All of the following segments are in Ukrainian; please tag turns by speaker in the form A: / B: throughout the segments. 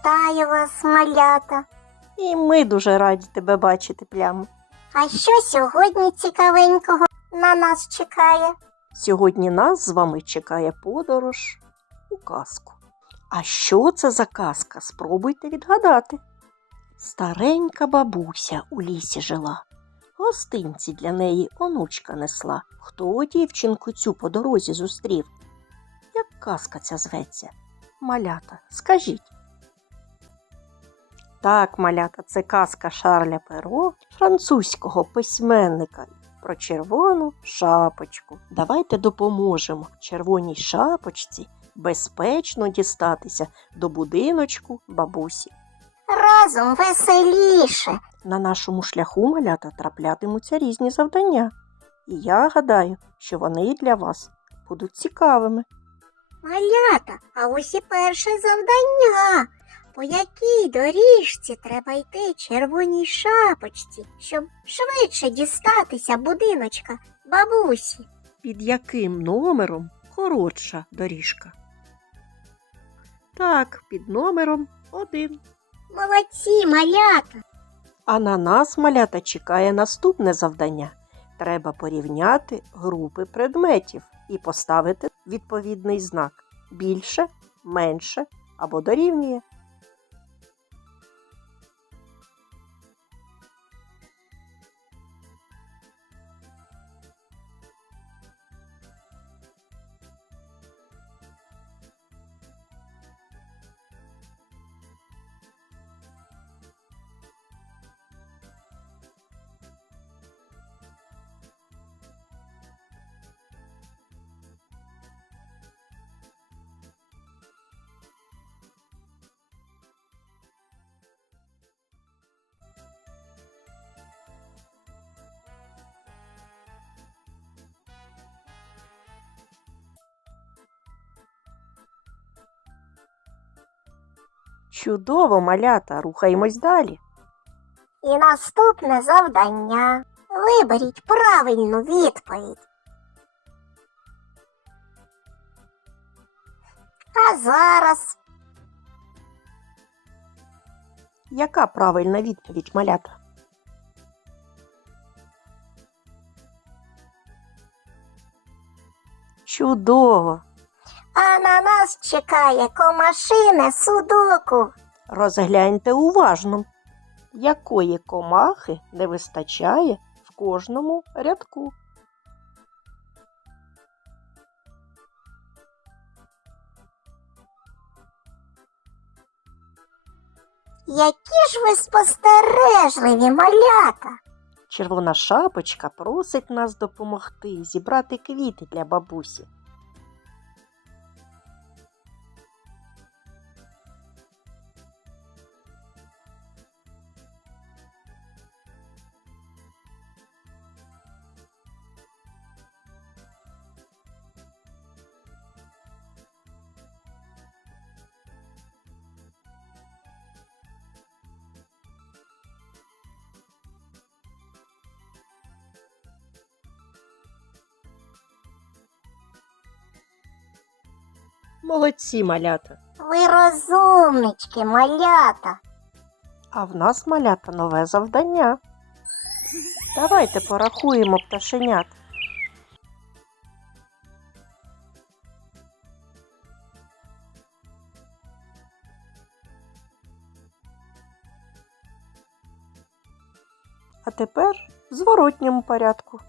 A: Вітаю вас, малята.
B: І ми дуже раді тебе бачити, плямо.
A: А що сьогодні цікавенького на нас чекає?
B: Сьогодні нас з вами чекає подорож у казку. А що це за казка? Спробуйте відгадати. Старенька бабуся у лісі жила. Гостинці для неї онучка несла. Хто дівчинку цю по дорозі зустрів? Як казка ця зветься? Малята, скажіть. Так, малята, це казка Шарля Перо, французького письменника про червону шапочку. Давайте допоможемо червоній шапочці безпечно дістатися до будиночку бабусі.
A: Разом веселіше.
B: На нашому шляху малята траплятимуться різні завдання. І я гадаю, що вони для вас будуть цікавими.
A: Малята, а ось і перше завдання. По якій доріжці треба йти червоній шапочці, щоб швидше дістатися будиночка бабусі?
B: Під яким номером коротша доріжка? Так, під номером один.
A: Молодці, малята.
B: А на нас, малята, чекає наступне завдання. Треба порівняти групи предметів і поставити відповідний знак більше, менше або дорівнює. Чудово, малята, рухаємось далі.
A: І наступне завдання. Виберіть правильну відповідь. А зараз
B: Яка правильна відповідь, малята? Чудово!
A: А на нас чекає комашине судоку.
B: Розгляньте уважно, якої комахи не вистачає в кожному рядку.
A: Які ж ви спостережливі малята.
B: Червона шапочка просить нас допомогти зібрати квіти для бабусі. Молодці малята!
A: Ви розумнички, малята.
B: А в нас малята нове завдання. Давайте порахуємо пташенят. А тепер в зворотньому порядку.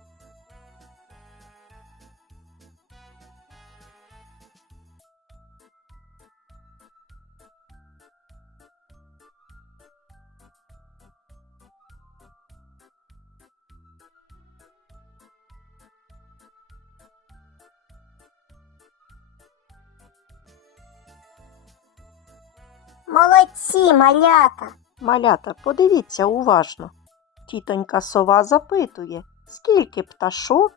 A: Молодці, малята.
B: Малята, подивіться уважно. Тітонька сова запитує, скільки пташок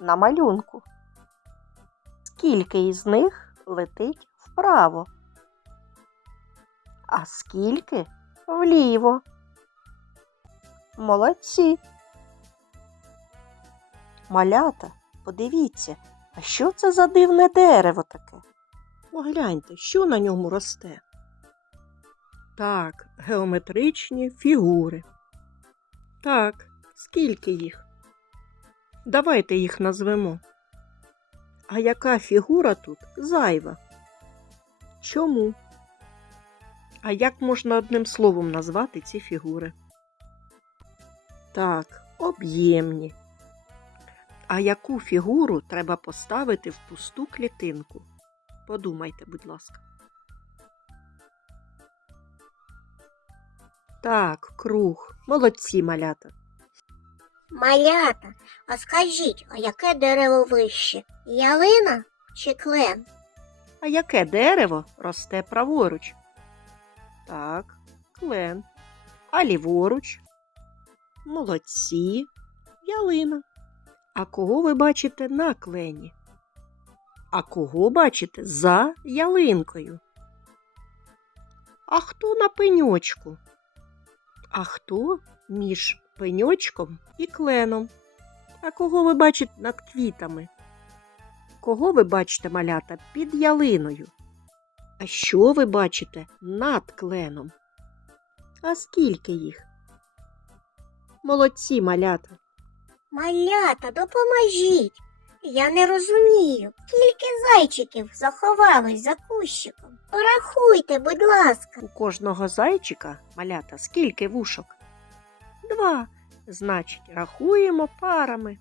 B: на малюнку? Скільки із них летить вправо? А скільки вліво? Молодці. Малята, подивіться, а що це за дивне дерево таке? Погляньте, що на ньому росте. Так, геометричні фігури. Так, скільки їх? Давайте їх назвемо. А яка фігура тут зайва? Чому? А як можна одним словом назвати ці фігури? Так, об'ємні. А яку фігуру треба поставити в пусту клітинку? Подумайте, будь ласка. Так, круг. Молодці, малята.
A: Малята, а скажіть, а яке дерево вище? Ялина чи клен?
B: А яке дерево росте праворуч? Так, клен. А ліворуч? Молодці. Ялина. А кого ви бачите на клені? А кого бачите за ялинкою? А хто на пеньочку? А хто між пеньочком і кленом? А кого ви бачите над квітами? Кого ви бачите, малята, під ялиною? А що ви бачите над кленом? А скільки їх? Молодці, малята.
A: Малята, допоможіть. Я не розумію, скільки зайчиків заховалось за кущиком. Порахуйте, будь ласка.
B: У кожного зайчика, малята, скільки вушок? Два. Значить, рахуємо парами.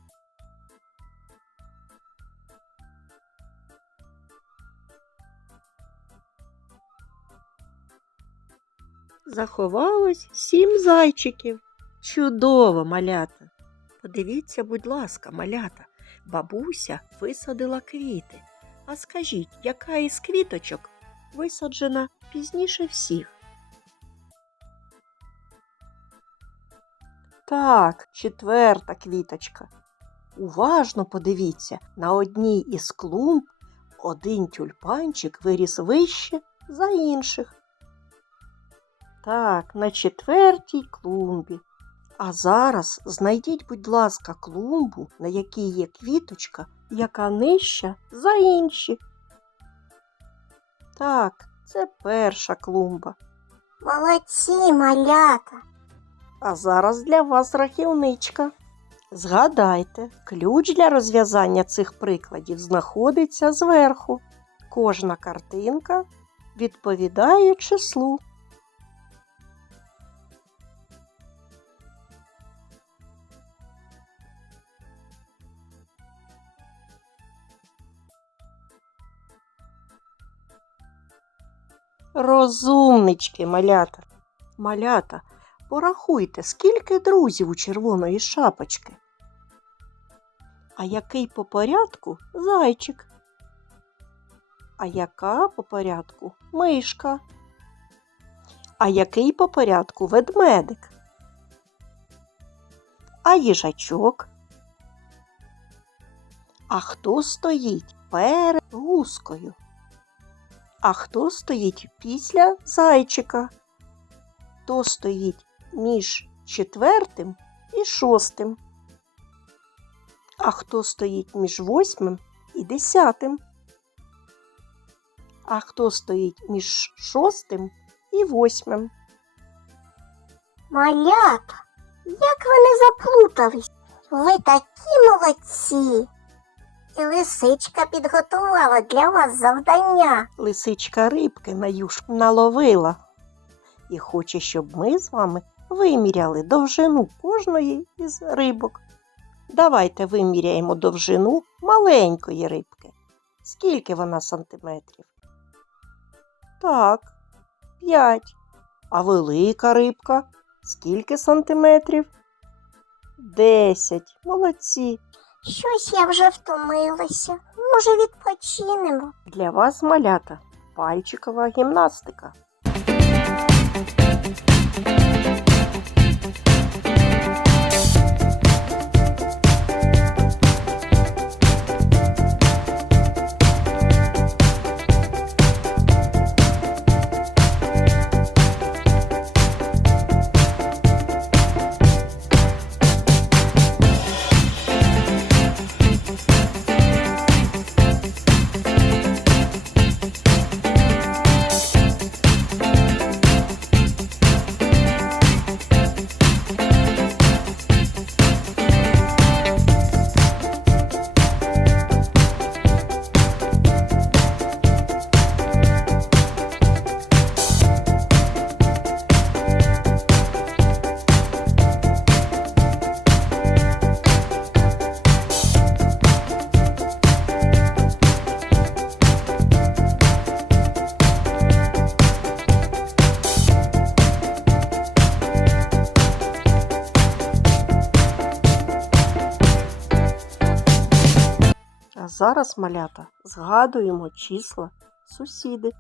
B: Заховалось сім зайчиків. Чудово, малята. Подивіться, будь ласка, малята, бабуся висадила квіти. А скажіть, яка із квіточок висаджена пізніше всіх? Так, четверта квіточка. Уважно подивіться, на одній із клумб один тюльпанчик виріс вище за інших. Так, на четвертій клумбі. А зараз знайдіть, будь ласка, клумбу, на якій є квіточка, яка нижча за інші. Так, це перша клумба.
A: Молодці, малята.
B: А зараз для вас рахівничка. Згадайте, ключ для розв'язання цих прикладів знаходиться зверху. Кожна картинка відповідає числу. Розумнички, малята. Малята, порахуйте, скільки друзів у червоної шапочки. А який по порядку зайчик? А яка по порядку мишка? А який по порядку ведмедик? А їжачок? А хто стоїть перед гускою? А хто стоїть після зайчика? Хто стоїть між четвертим і шостим? А хто стоїть між восьмим і десятим? А хто стоїть між шостим і восьмим?
A: Малята, як ви не заплутались? Ви такі молодці. Лисичка підготувала для вас завдання.
B: Лисичка рибки на юшку наловила і хоче, щоб ми з вами виміряли довжину кожної із рибок. Давайте виміряємо довжину маленької рибки. Скільки вона сантиметрів? Так, п'ять. А велика рибка скільки сантиметрів? Десять. Молодці.
A: Щось я вже втомилася. Може, відпочинемо?
B: Для вас малята пальчикова гімнастика. Зараз, малята, згадуємо числа сусіди.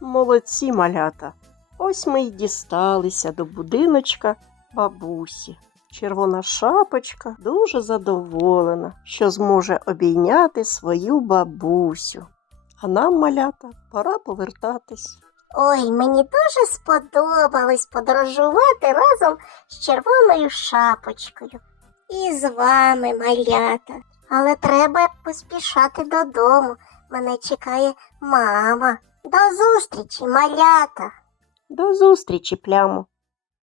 B: Молодці малята. Ось ми й дісталися до будиночка бабусі. Червона шапочка дуже задоволена, що зможе обійняти свою бабусю. А нам, малята, пора повертатись.
A: Ой, мені дуже сподобалось подорожувати разом з червоною шапочкою. І з вами, малята. Але треба поспішати додому. Мене чекає мама. До зустрічі, малята.
B: До зустрічі, плямо.